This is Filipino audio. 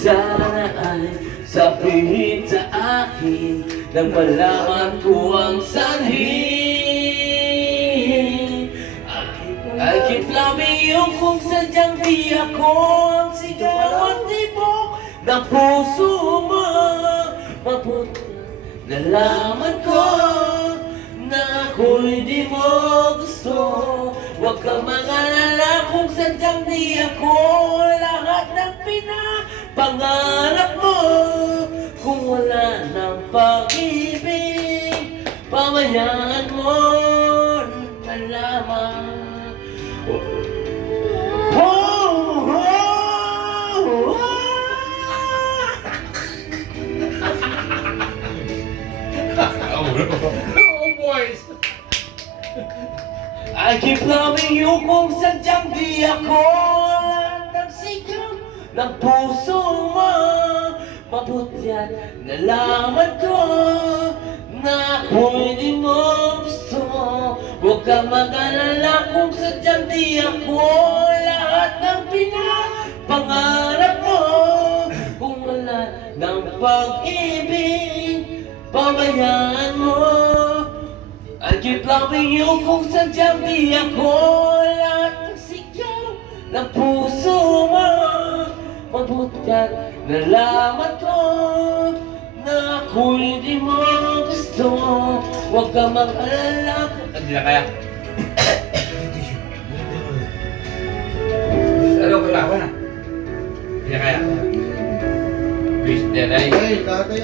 Sana ay sabihin sa akin nang malaman ko ang sanhi. I keep loving you kung sadyang di ako ang sigaw at tibok ng puso mo. Mabuti nalaman ko na ako'y di mo gusto. Huwag kang mag-alala kung sadyang di ako lahat ng pinapangarap mo. Kung wala ng pag-ibig, pabayaan mo na lamang. Oh, boys! I keep loving you kung sadyang di ako ang sigaw ng puso mo. Mabuti at nalaman ko na ako'y di mo gusto. Huwag kang mag-alala kung sadyang di ako lahat ng pinapangarap mo. Kung wala ng pag-ibig, pabayaan mo. I keep loving you kung sadyang di ako lahat ng sigaw ng puso mo. Mabuti at nalaman ko na ako'y di mo gusto. Huwag kang mag-alala kung... Hindi na kaya. Ano ka na? Hindi na kaya. Please, Denay. Hey, tatay.